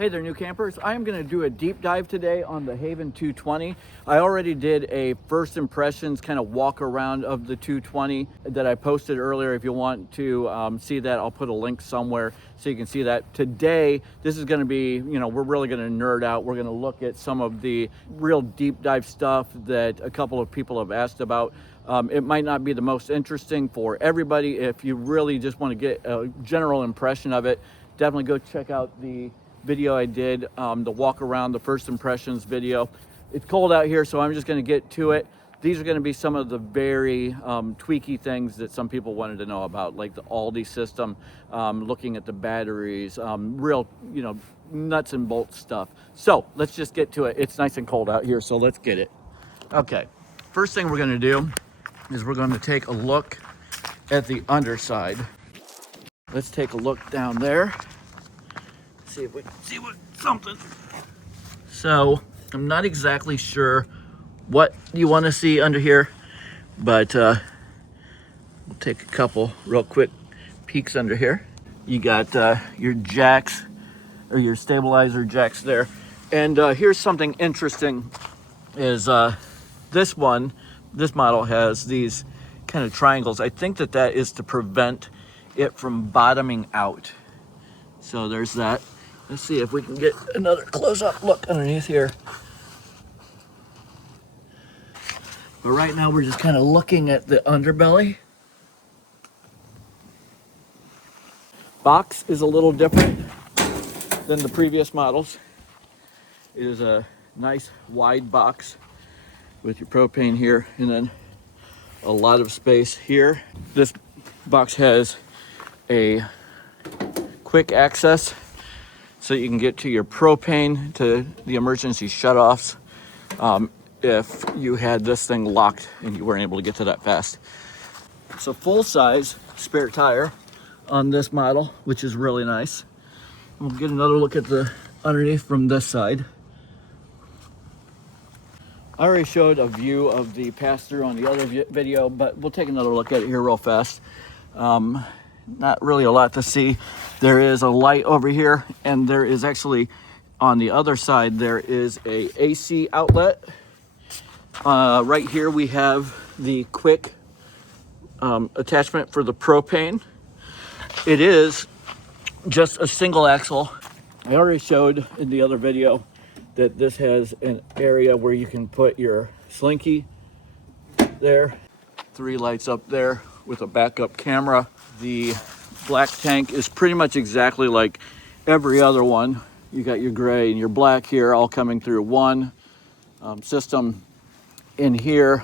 Hey there, new campers. I am going to do a deep dive today on the Haven 220. I already did a first impressions kind of walk around of the 220 that I posted earlier. If you want to see that, I'll put a link somewhere so you can see that. Today, this is going to be, we're really going to nerd out. We're going to look at some of the real deep dive stuff that a couple of people have asked about. It might not be the most interesting for everybody. If you really just want to get a general impression of it, definitely go check out the video I did, the walk around, the first impressions video. It's cold out here, so I'm just going to get to it. These are going to be some of the very tweaky things that some people wanted to know about, like the alde system, looking at the batteries, real, nuts and bolts stuff. So let's just get to it. It's nice and cold out here, so let's get it. Okay, first thing we're going to do is we're going to take a look at the underside. Let's take a look down there. See if we can see something. So I'm not exactly sure what you want to see under here, but we'll take a couple real quick peeks under here. You got your jacks or your stabilizer jacks there, and here's something interesting is this model has these kind of triangles. I think that is to prevent it from bottoming out. So there's that. Let's see if we can get another close-up look underneath here. But right now we're just kind of looking at the underbelly. Box is a little different than the previous models. It is a nice wide box with your propane here and then a lot of space here. This box has a quick access so you can get to your propane, to the emergency shutoffs, if you had this thing locked and you weren't able to get to that fast. It's a full-size spare tire on this model, which is really nice. We'll get another look at the underneath from this side. I already showed a view of the pass-through on the other video, but we'll take another look at it here real fast. Not really a lot to see. There is a light over here, and there is actually on the other side there is a AC outlet. Right here we have the quick attachment for the propane. It is just a single axle. I already showed in the other video that this has an area where you can put your slinky there. 3 lights up there with a backup camera. The black tank is pretty much exactly like every other one. You got your gray and your black here all coming through one system. In here,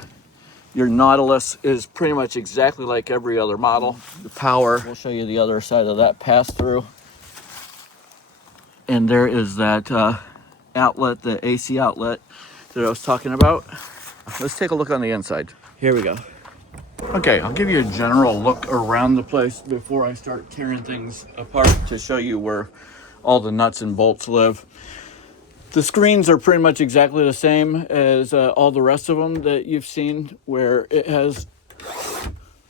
your Nautilus is pretty much exactly like every other model. The power, we'll show you the other side of that pass-through. And there is that outlet, the AC outlet that I was talking about. Let's take a look on the inside. Here we go. Okay, I'll give you a general look around the place before I start tearing things apart to show you where all the nuts and bolts live. The screens are pretty much exactly the same as all the rest of them that you've seen, where it has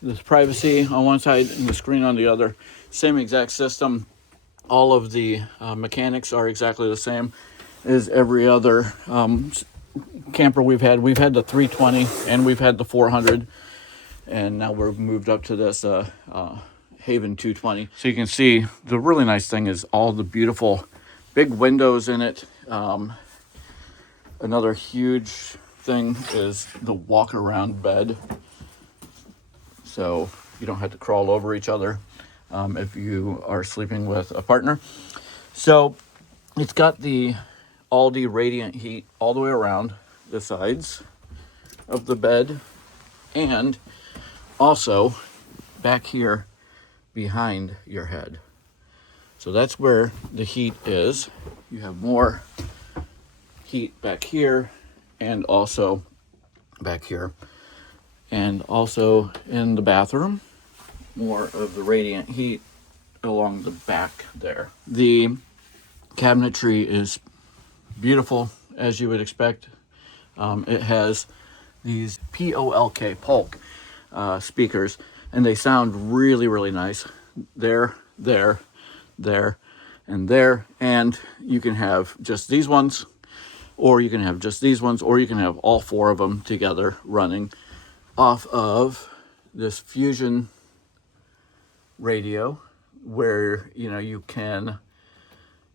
this privacy on one side and the screen on the other. Same exact system. All of the mechanics are exactly the same as every other camper we've had. We've had the 320 and we've had the 400. And now we're moved up to this Haven 220. So you can see the really nice thing is all the beautiful big windows in it. Another huge thing is the walk around bed. So you don't have to crawl over each other if you are sleeping with a partner. So it's got the alde radiant heat all the way around the sides of the bed, and also back here behind your head. So that's where the heat is. You have more heat back here and also back here. And also in the bathroom, more of the radiant heat along the back there. The cabinetry is beautiful, as you would expect. It has these polk speakers, and they sound really, really nice. There, and there. And you can have just these ones, or you can have just these ones, or you can have all four of them together running off of this Fusion radio, where you can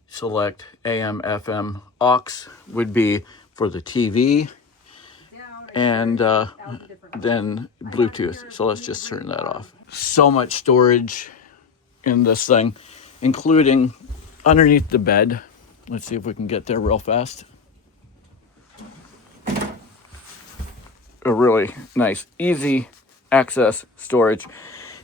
select AM, FM. Aux would be for the TV, and then Bluetooth. So let's just turn that off. So much storage in this thing, including underneath the bed. Let's see if we can get there real fast. A really nice, easy access storage,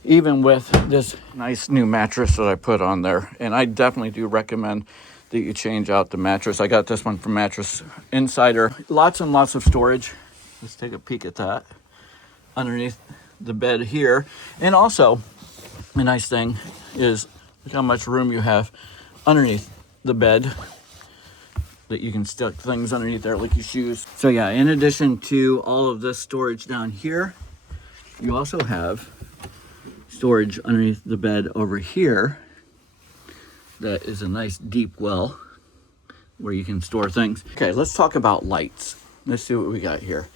even with this nice new mattress that I put on there. And I definitely do recommend that you change out the mattress. I got this one from Mattress Insider. Lots and lots of storage. Let's take a peek at that underneath the bed here. And also, a nice thing is look how much room you have underneath the bed, that you can stick things underneath there like your shoes. So yeah, in addition to all of this storage down here, you also have storage underneath the bed over here. That is a nice deep well where you can store things. Okay, let's talk about lights. Let's see what we got here.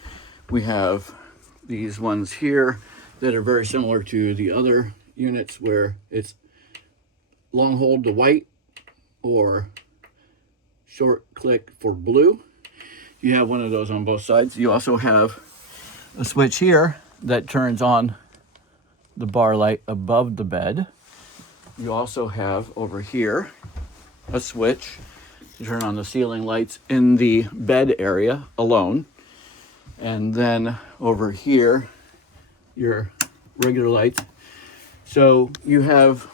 We have these ones here that are very similar to the other units, where it's long hold to white or short click for blue. You have one of those on both sides. You also have a switch here that turns on the bar light above the bed. You also have over here a switch to turn on the ceiling lights in the bed area alone. And then over here, your regular lights. So you have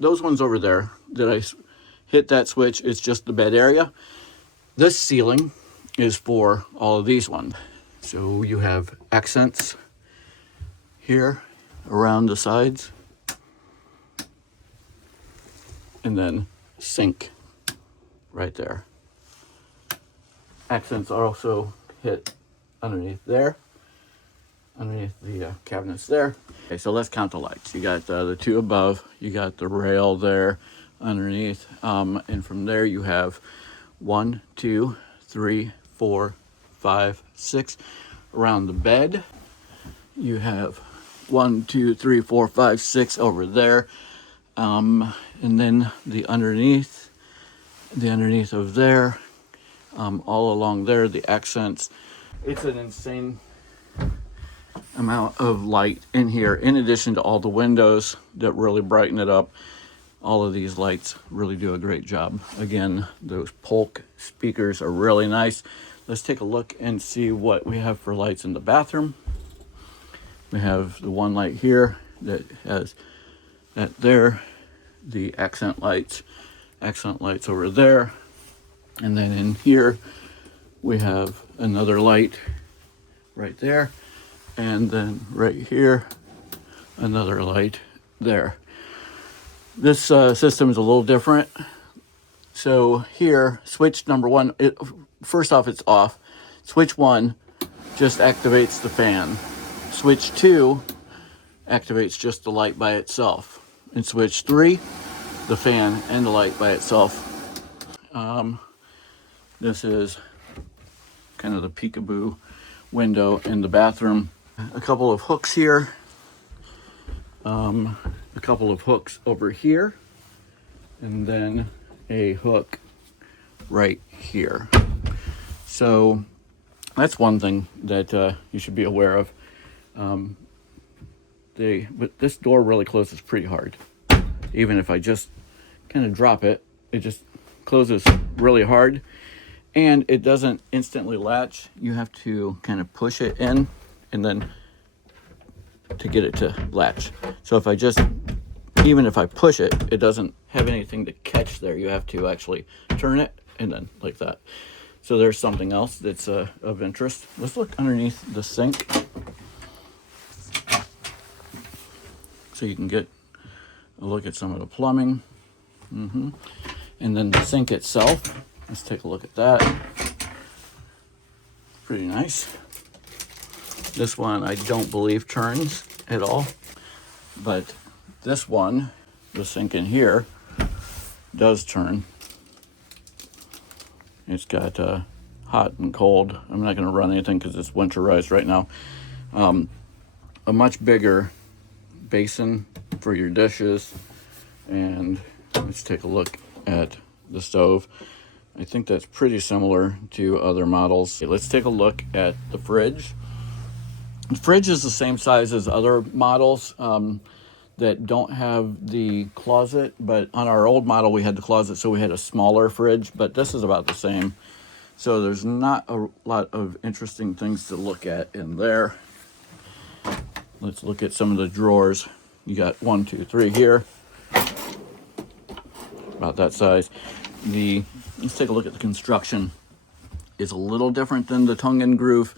those ones over there that I hit that switch, it's just the bed area. This ceiling is for all of these ones. So you have accents here around the sides, and then sink right there. Accents are also hit underneath there, underneath the cabinets there. Okay, so let's count the lights. You got the two above, you got the rail there underneath, and from there you have 1, 2, 3, 4, 5, 6 around the bed. You have 1, 2, 3, 4, 5, 6 over there, and then the underneath of there, all along there, the accents. It's an insane amount of light in here, in addition to all the windows that really brighten it up. All of these lights really do a great job. Again, those Polk speakers are really nice. Let's take a look and see what we have for lights in the bathroom. We have the one light here that has that there, the accent lights over there. And then in here, we have another light right there. And then right here, another light there. This system is a little different. So here, switch number one, first off, it's off. Switch 1 just activates the fan. Switch 2 activates just the light by itself. And switch 3, the fan and the light by itself. This is kind of the peekaboo window in the bathroom. A couple of hooks here. A couple of hooks over here, and then a hook right here. So that's one thing that you should be aware of. But this door really closes pretty hard. Even if I just kind of drop it, it just closes really hard, and it doesn't instantly latch. You have to kind of push it in, and then to get it to latch. So if I just, even if I push it, it doesn't have anything to catch there. You have to actually turn it, and then like that. So there's something else that's of interest. Let's look underneath the sink, so you can get a look at some of the plumbing. And then the sink itself, let's take a look at that. Pretty nice. This one I don't believe turns at all, but this one, the sink in here, does turn. It's got hot and cold. I'm not going to run anything because it's winterized right now. A much bigger basin for your dishes. And let's take a look at the stove. I think that's pretty similar to other models. Okay, let's take a look at the fridge. The fridge is the same size as other models that don't have the closet, but on our old model we had the closet, so we had a smaller fridge, but this is about the same. So there's not a lot of interesting things to look at in there. Let's look at some of the drawers. You got 1, 2, 3 here, about that size. Let's take a look at the construction. It's a little different than the tongue and groove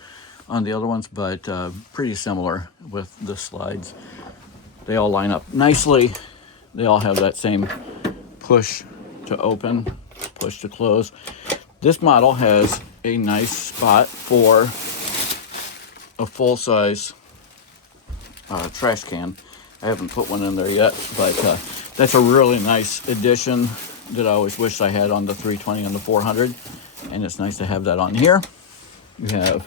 on the other ones, but pretty similar with the slides. They all line up nicely. They all have that same push to open, push to close. This model has a nice spot for a full-size trash can. I haven't put one in there yet, but that's a really nice addition that I always wished I had on the 320 and the 400, and it's nice to have that on here. You have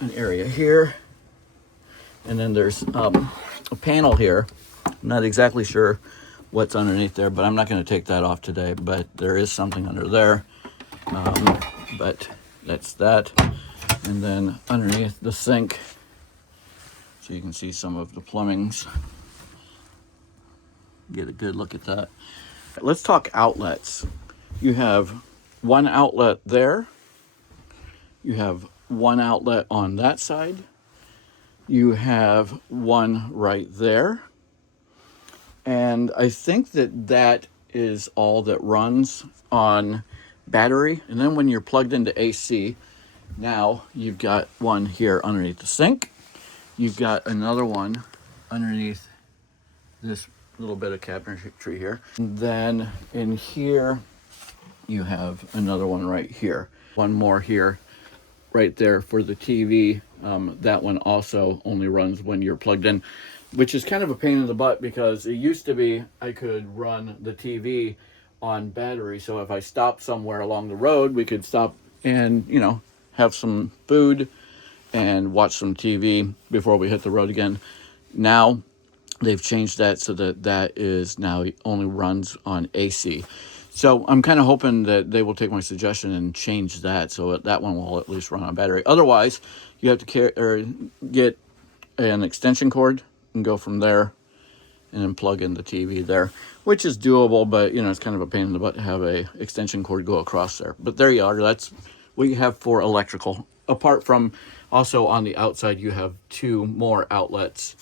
an area here, and then there's a panel here. I'm not exactly sure what's underneath there, but I'm not going to take that off today, but there is something under there. But that's that. And then underneath the sink, so you can see some of the plumbings. Get a good look at that. Let's talk outlets. You have one outlet there. You have one outlet on that side. You have one right there. And I think that is all that runs on battery. And then when you're plugged into AC, now you've got one here underneath the sink. You've got another one underneath this little bit of cabinetry here. And then in here, you have another one right here. One more here, right there for the TV. That one also only runs when you're plugged in, which is kind of a pain in the butt because it used to be I could run the TV on battery. So if I stopped somewhere along the road, we could stop and, have some food and watch some TV before we hit the road again. Now they've changed that so that is now only runs on AC. So I'm kind of hoping that they will take my suggestion and change that so that one will at least run on battery. Otherwise, you have to get an extension cord and go from there and then plug in the TV there, which is doable, but it's kind of a pain in the butt to have a extension cord go across there. But there you are. That's what you have for electrical. Apart from also on the outside, you have 2 more outlets,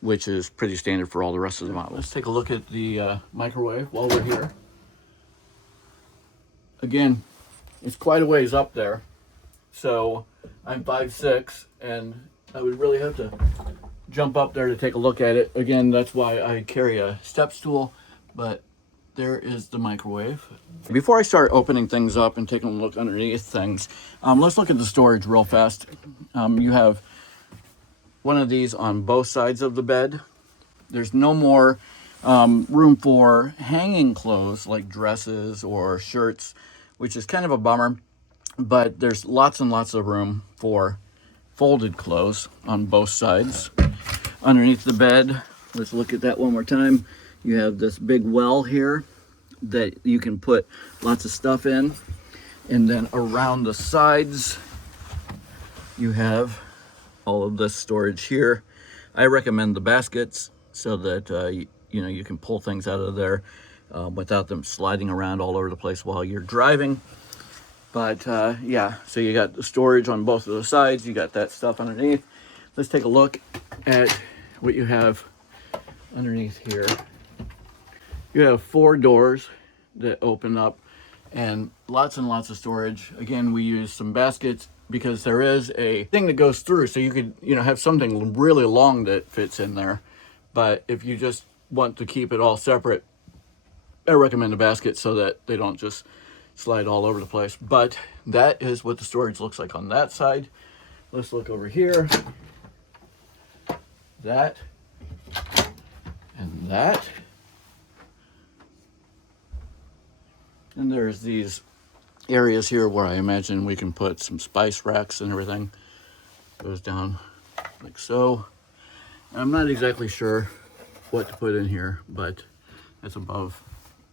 which is pretty standard for all the rest of the model. Let's take a look at the microwave while we're here. Again, it's quite a ways up there. So I'm 5'6", and I would really have to jump up there to take a look at it. Again, that's why I carry a step stool, but there is the microwave. Before I start opening things up and taking a look underneath things, let's look at the storage real fast. You have one of these on both sides of the bed. There's no more room for hanging clothes like dresses or shirts, which is kind of a bummer, but there's lots and lots of room for folded clothes on both sides. Underneath the bed, let's look at that one more time. You have this big well here that you can put lots of stuff in. And then around the sides, you have all of this storage here. I recommend the baskets so that you can pull things out of there without them sliding around all over the place while you're driving. But yeah, so you got the storage on both of the sides. You got that stuff underneath. Let's take a look at what you have underneath here. You have 4 doors that open up and lots of storage. Again, we use some baskets because there is a thing that goes through, so you could have something really long that fits in there. But if you just want to keep it all separate, I recommend a basket so that they don't just slide all over the place. But that is what the storage looks like on that side. Let's look over here. That and that. And there's these areas here where I imagine we can put some spice racks and everything. Goes down like so. I'm not exactly sure what to put in here, but that's above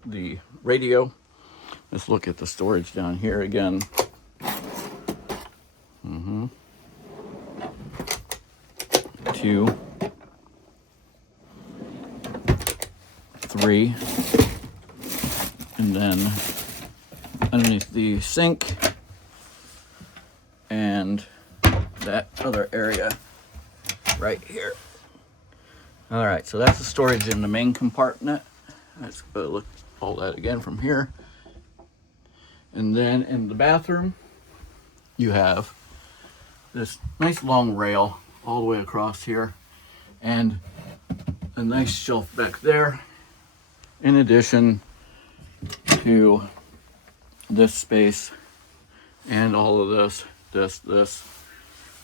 the radio. Let's look at the storage down here again. 2, 3, and then underneath the sink and that other area right here. All right, so that's the storage in the main compartment. Let's look all that again from here. And then in the bathroom, you have this nice long rail all the way across here and a nice shelf back there, in addition to this space and all of this,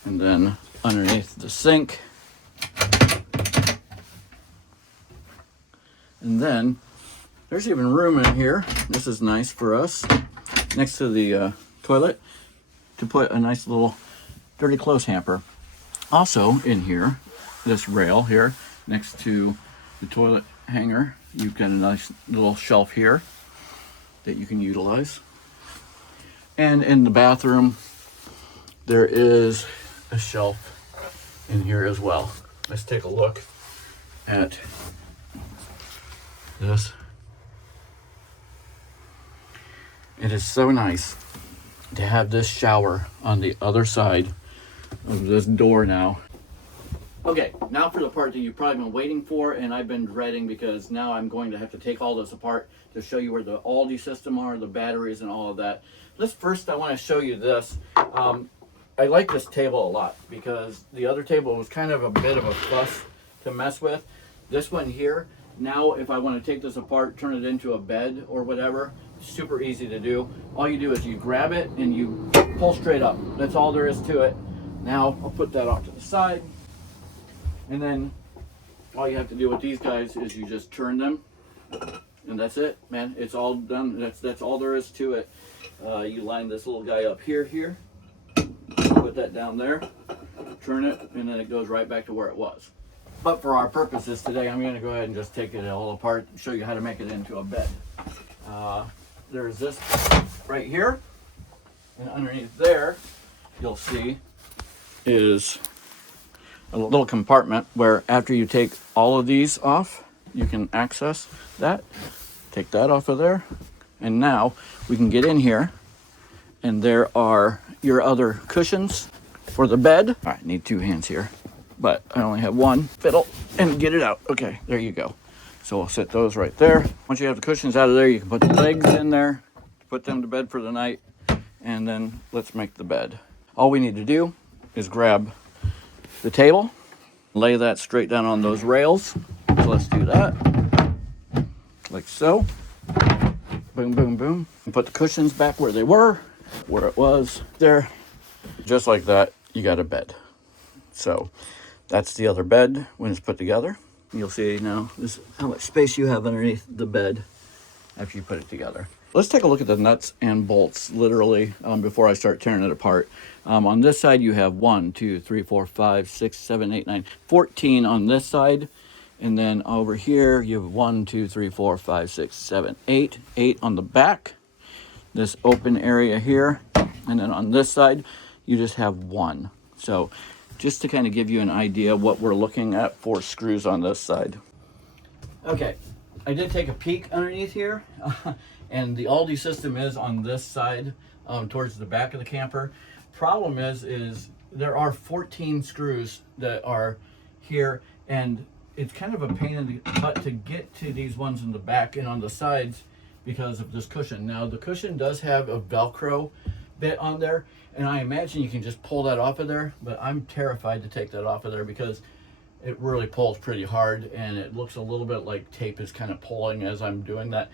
and then underneath the sink. And then there's even room in here. This is nice for us, next to the toilet, to put a nice little dirty clothes hamper. Also in here, this rail here next to the toilet hanger, you've got a nice little shelf here that you can utilize. And in the bathroom, there is a shelf in here as well. Let's take a look at this. It is so nice to have this shower on the other side of this door now. Okay, now for the part that you've probably been waiting for and I've been dreading, because now I'm going to have to take all this apart to show you where the alde system are, the batteries and all of that. I want to show you this. I like this table a lot because the other table was kind of a bit of a fuss to mess with. This one here, now if I want to take this apart, turn it into a bed or whatever, super easy to do. All you do is you grab it and you pull straight up. That's all there is to it. Now I'll put that off to the side, and then all you have to do with these guys is you just turn them, and that's it, man. It's all done. That's all there is to it. You line this little guy up here, put that down there, turn it, and then it goes right back to where it was. But for our purposes today, I'm going to go ahead and just take it all apart and show you how to make it into a bed. There's this right here, and underneath there, you'll see is a little compartment where after you take all of these off, you can access that. Take that off of there, and now we can get in here, and there are your other cushions for the bed. All right, need 2 hands here, but I only have one. Fiddle and get it out. Okay, there you go. So we'll set those right there. Once you have the cushions out of there, you can put the legs in there, put them to bed for the night, and then let's make the bed. All we need to do is grab the table, lay that straight down on those rails. So let's do that, like so. Boom, boom, boom. And put the cushions back where they were, where it was there. Just like that, you got a bed. So that's the other bed when it's put together. You'll see now this how much space you have underneath the bed after you put it together. Let's take a look at the nuts and bolts, literally, before I start tearing it apart. On this side, you have 1, 2, 3, 4, 5, 6, 7, 8, 9, 14 on this side. And then over here, you have 1, 2, 3, 4, 5, 6, 7, 8. 8 on the back, this open area here. And then on this side, you just have 1. So just to kind of give you an idea what we're looking at for screws on this side. Okay, I did take a peek underneath here, and the alde system is on this side, towards the back of the camper. Problem is there are 14 screws that are here, and it's kind of a pain in the butt to get to these ones in the back and on the sides because of this cushion. Now the cushion does have a Velcro bit on there, and I imagine you can just pull that off of there, but I'm terrified to take that off of there because it really pulls pretty hard, and it looks a little bit like tape is kind of pulling as I'm doing that.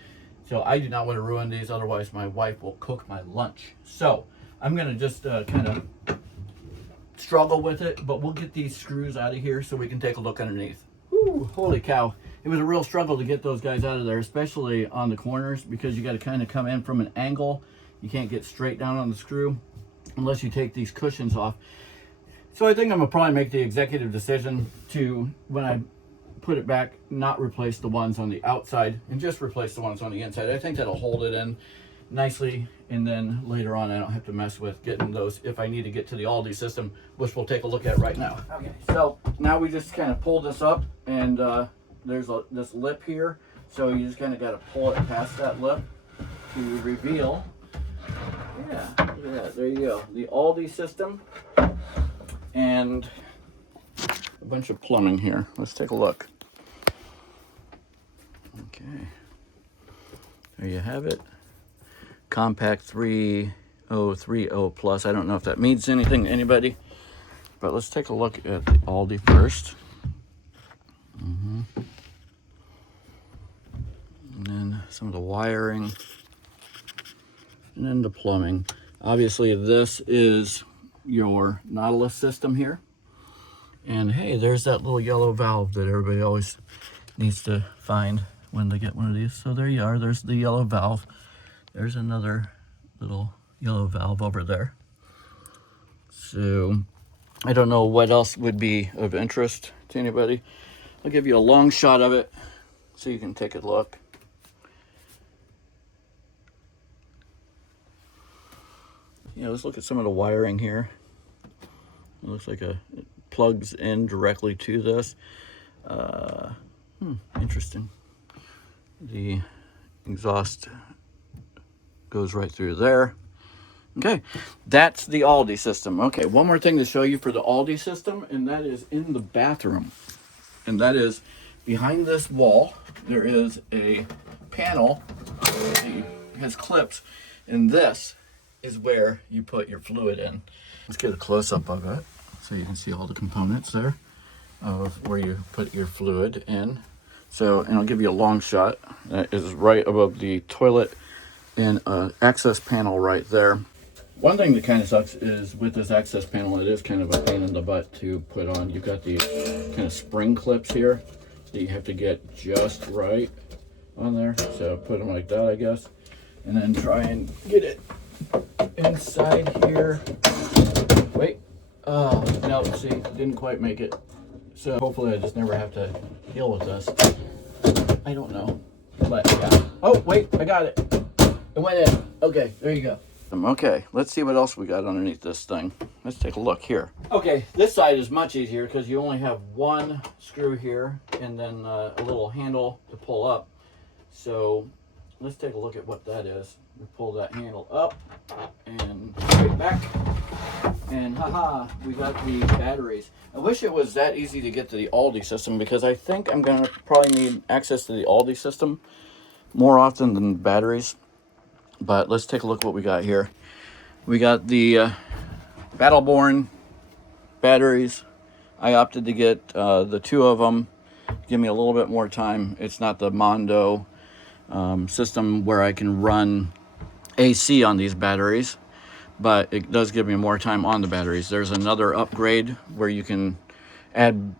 So I do not want to ruin these, otherwise my wife will cook my lunch. So I'm going to just kind of struggle with it, but we'll get these screws out of here so we can take a look underneath. Ooh, holy cow. it was a real struggle to get those guys out of there, especially on the corners, because you got to kind of come in from an angle. You can't get straight down on the screw unless you take these cushions off. So I think I'm gonna probably make the executive decision to, when I put it back, not replace the ones on the outside and just replace the ones on the inside. I think that'll hold it in nicely, and then later on I don't have to mess with getting those if I need to get to the Alde system, which we'll take a look at right now. Okay, so now we just kind of pull this up, and there's this lip here, so you just kind of got to pull it past that lip to reveal. Yeah, look at that. There you go. The Alde system and a bunch of plumbing here. Let's take a look. Okay, there you have it. Compact 3030 plus. I don't know if that means anything to anybody, but let's take a look at the Alde first. And then some of the wiring, and then the plumbing. Obviously this is your Nautilus system here, and hey, there's that little yellow valve that everybody always needs to find when they get one of these. So there you are, there's the yellow valve. There's another little yellow valve over there. So I don't know what else would be of interest to anybody. I'll give you a long shot of it so you can take a look. Yeah, let's look at some of the wiring here. It looks like it plugs in directly to this. Interesting. The exhaust goes right through there. Okay, that's the Alde system. Okay, one more thing to show you for the Alde system, and that is in the bathroom. And that is behind this wall, there is a panel that has clips, and this is where you put your fluid in. Let's get a close-up of it so you can see all the components there of where you put your fluid in. So, and I'll give you a long shot. That is right above the toilet, and an access panel right there. One thing that kind of sucks is with this access panel, it is kind of a pain in the butt to put on. You've got these kind of spring clips here that you have to get just right on there. So put them like that, I guess, and then try and get it inside here. Wait, oh no, see, didn't quite make it. So hopefully I just never have to deal with this. I don't know, but yeah. Oh wait, I got it. It went in. Okay, there you go. Okay, let's see what else we got underneath this thing. Let's take a look here. Okay, this side is much easier because you only have one screw here and then a little handle to pull up. So let's take a look at what that is. We pull that handle up and straight back, and haha, we got the batteries. I wish it was that easy to get to the Alde system, because I think I'm gonna probably need access to the Alde system more often than batteries. But let's take a look at what we got here. We got the Battleborn batteries. I opted to get the two of them. Give me a little bit more time. It's not the Mondo system where I can run AC on these batteries, but it does give me more time on the batteries. There's another upgrade where you can add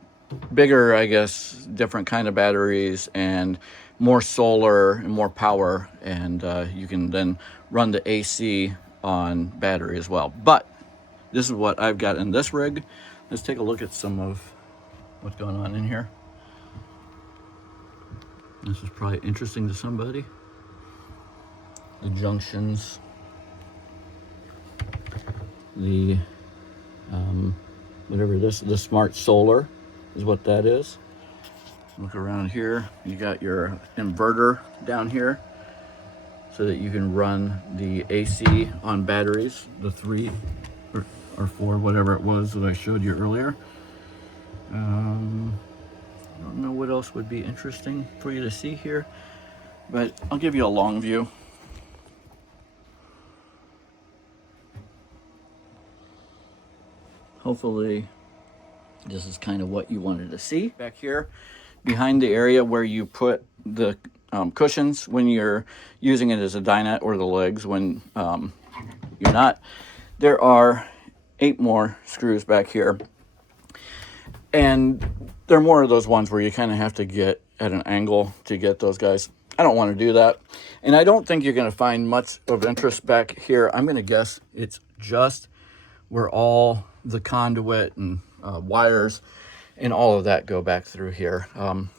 bigger, I guess, different kind of batteries and more solar and more power, and you can then run the AC on battery as well. But this is what I've got in this rig. Let's take a look at some of what's going on in here. This is probably interesting to somebody. The junctions, the whatever this, the smart solar is what that is. Look around here, you got your inverter down here so that you can run the AC on batteries, the 3 or 4, whatever it was that I showed you earlier. I don't know what else would be interesting for you to see here, but I'll give you a long view. Hopefully this is kind of what you wanted to see. Back here, behind the area where you put the cushions when you're using it as a dinette, or the legs when you're not, there are 8 more screws back here. And they're more of those ones where you kind of have to get at an angle to get those guys. I don't want to do that. And I don't think you're going to find much of interest back here. I'm going to guess it's just where all the conduit and wires and all of that go back through here.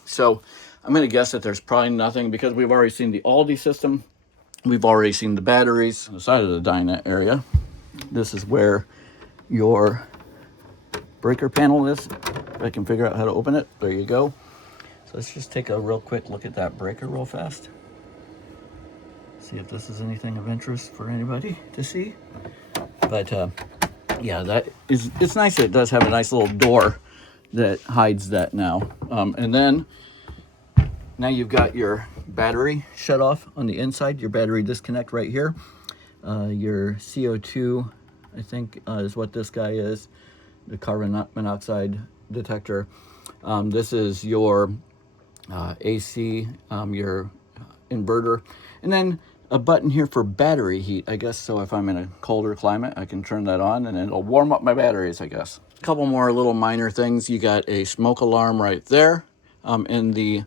So I'm going to guess that there's probably nothing, because we've already seen the Alde system. We've already seen the batteries on the side of the dinette area. This is where your breaker panel is. If I can figure out how to open it. There you go. So let's just take a real quick look at that breaker real fast. See if this is anything of interest for anybody to see. But yeah, it's nice that it does have a nice little door that hides that now. And then now you've got your battery shut off on the inside, your battery disconnect right here. Your CO2, I think, is what this guy is, the carbon monoxide detector. This is your AC, your inverter, and then a button here for battery heat, I guess. So if I'm in a colder climate, I can turn that on and it'll warm up my batteries, I guess. A couple more little minor things. You got a smoke alarm right there. In the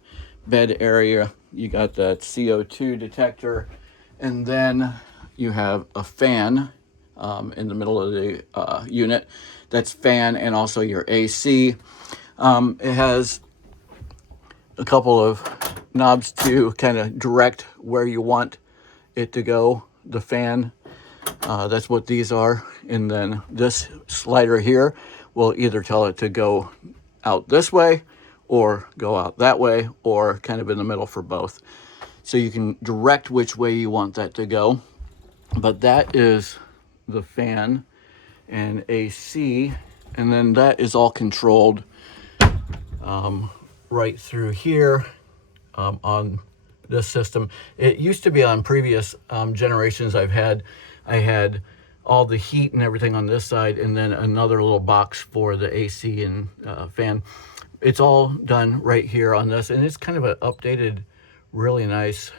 bed area, you got that CO2 detector, and then you have a fan in the middle of the unit. That's fan and also your AC. It has a couple of knobs to kind of direct where you want it to go. The fan, that's what these are. And then this slider here will either tell it to go out this way or go out that way, or kind of in the middle for both. So you can direct which way you want that to go. But that is the fan and AC, and then that is all controlled right through here on this system. It used to be on previous generations I had all the heat and everything on this side, and then another little box for the AC and fan. It's all done right here on this, and it's kind of an updated, really nice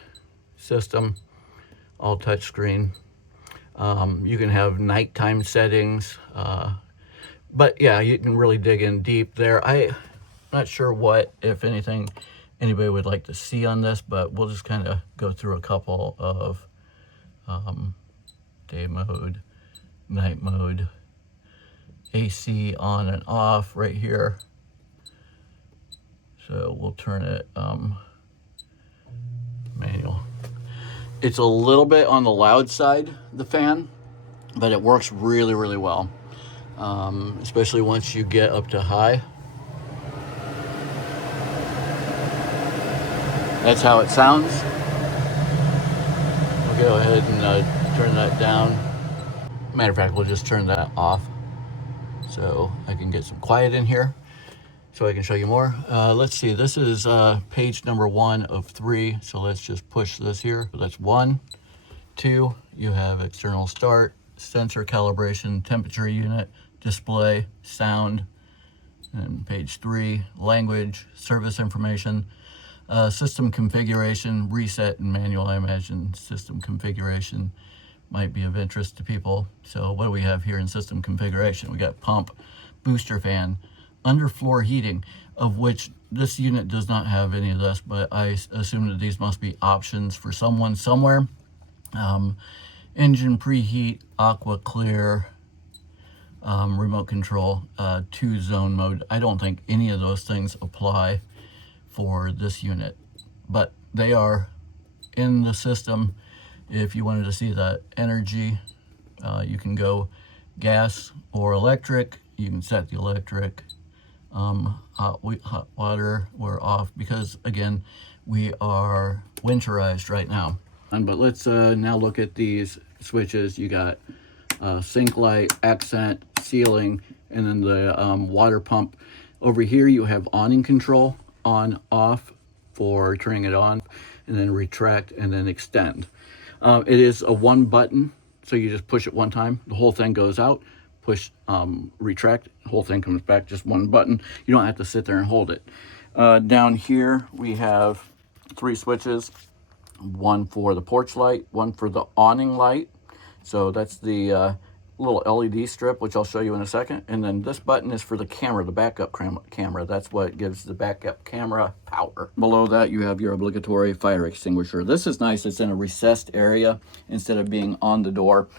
system, all touchscreen. You can have nighttime settings, but yeah, you can really dig in deep there. I'm not sure what, if anything, anybody would like to see on this, but we'll just kind of go through a couple of day mode, night mode, AC on and off right here. So we'll turn it manual. It's a little bit on the loud side, the fan, but it works really, really well, especially once you get up to high. That's how it sounds. We'll go ahead and turn that down. Matter of fact, we'll just turn that off so I can get some quiet in here, so I can show you more. Let's see, this is page number 1 of 3. So let's just push this here. That's 1, 2, you have external start, sensor calibration, temperature unit, display, sound. And page 3, language, service information, system configuration, reset and manual. I imagine system configuration might be of interest to people. So what do we have here in system configuration? We got pump, booster fan, underfloor heating, of which this unit does not have any of this, but I assume that these must be options for someone somewhere. Engine preheat, aqua clear, remote control, 2-zone mode. I don't think any of those things apply for this unit, but they are in the system. If you wanted to see that energy, you can go gas or electric. You can set the electric. Hot water, we're off because, again, we are winterized right now. But let's now look at these switches. You got sink light, accent, ceiling, and then the water pump. Over here you have awning control, on, off for turning it on, and then retract and then extend. It is a 1 button, so you just push it 1 time, the whole thing goes out. Push retract, the whole thing comes back, just 1 button. You don't have to sit there and hold it. Down here we have 3 switches, 1 for the porch light, 1 for the awning light. So that's the little LED strip, which I'll show you in a second. And then this button is for the camera, the backup camera. That's what gives the backup camera power. Below that, you have your obligatory fire extinguisher. This is nice. It's in a recessed area instead of being on the door.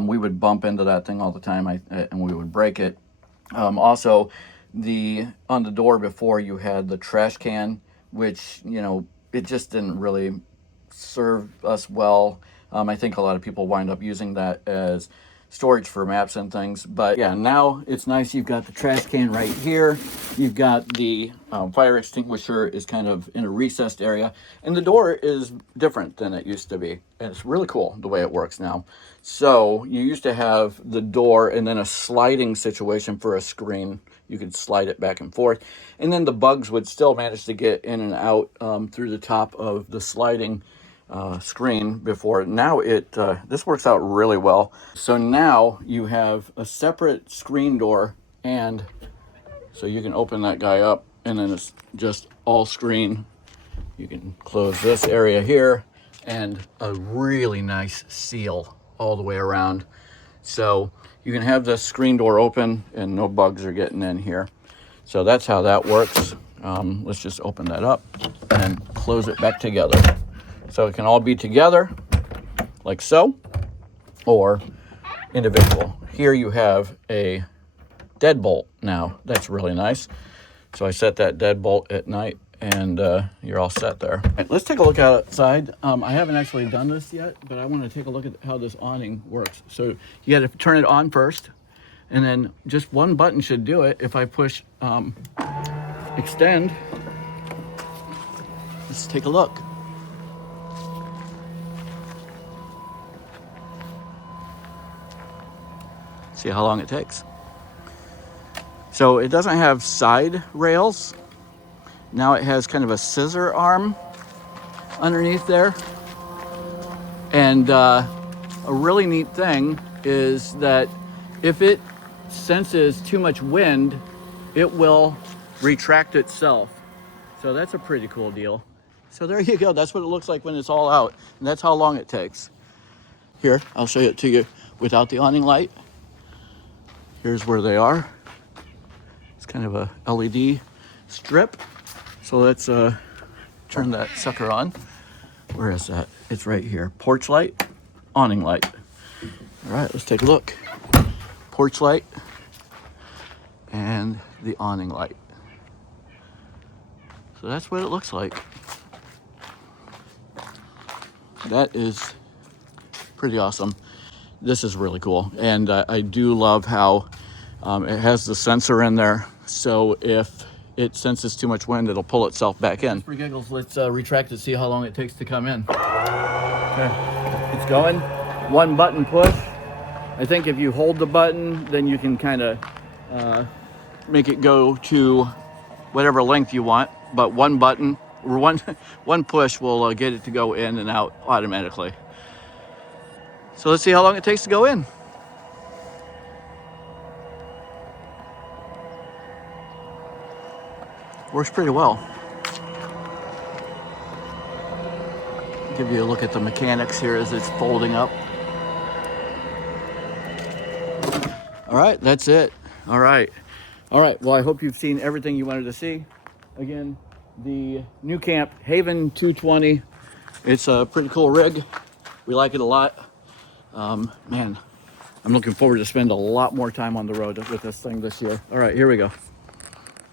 We would bump into that thing all the time and we would break it. Also, on the door before, you had the trash can, which, you know, it just didn't really serve us well. I think a lot of people wind up using that as storage for maps and things. But yeah, now it's nice. You've got the trash can right here. You've got the fire extinguisher is kind of in a recessed area. And the door is different than it used to be. And it's really cool the way it works now. So you used to have the door and then a sliding situation for a screen. You could slide it back and forth. And then the bugs would still manage to get in and out through the top of the sliding screen before. Now this works out really well. So now you have a separate screen door, and so you can open that guy up and then it's just all screen. You can close this area here and a really nice seal all the way around. So you can have the screen door open and no bugs are getting in here. So that's how that works. Let's just open that up and close it back together. So it can all be together, like so, or individual. Here you have a deadbolt now. That's really nice. So I set that deadbolt at night, and you're all set there. Right, let's take a look outside. I haven't actually done this yet, but I want to take a look at how this awning works. So you got to turn it on first, and then just one button should do it. If I push extend, let's take a look. See how long it takes. So it doesn't have side rails. Now it has kind of a scissor arm underneath there. And a really neat thing is that if it senses too much wind, it will retract itself. So that's a pretty cool deal. So there you go. That's what it looks like when it's all out. And that's how long it takes. Here, I'll show it to you without the awning light. Here's where they are. It's kind of a LED strip. So let's turn that sucker on. Where is that? It's right here. Porch light, awning light. All right, let's take a look. Porch light and the awning light. So that's what it looks like. That is pretty awesome. This is really cool. And I do love how it has the sensor in there. So if it senses too much wind, it'll pull itself back in. For giggles, let's retract it, see how long it takes to come in. Okay, it's going. One button push. I think if you hold the button, then you can kind of make it go to whatever length you want. But one button, or one push will get it to go in and out automatically. So let's see how long it takes to go in. Works pretty well. Give you a look at the mechanics here as it's folding up. All right, that's it. All right. Well, I hope you've seen everything you wanted to see. Again, the NuCamp Haven 220. It's a pretty cool rig. We like it a lot. Man, I'm looking forward to spend a lot more time on the road with this thing this year. All right, here we go.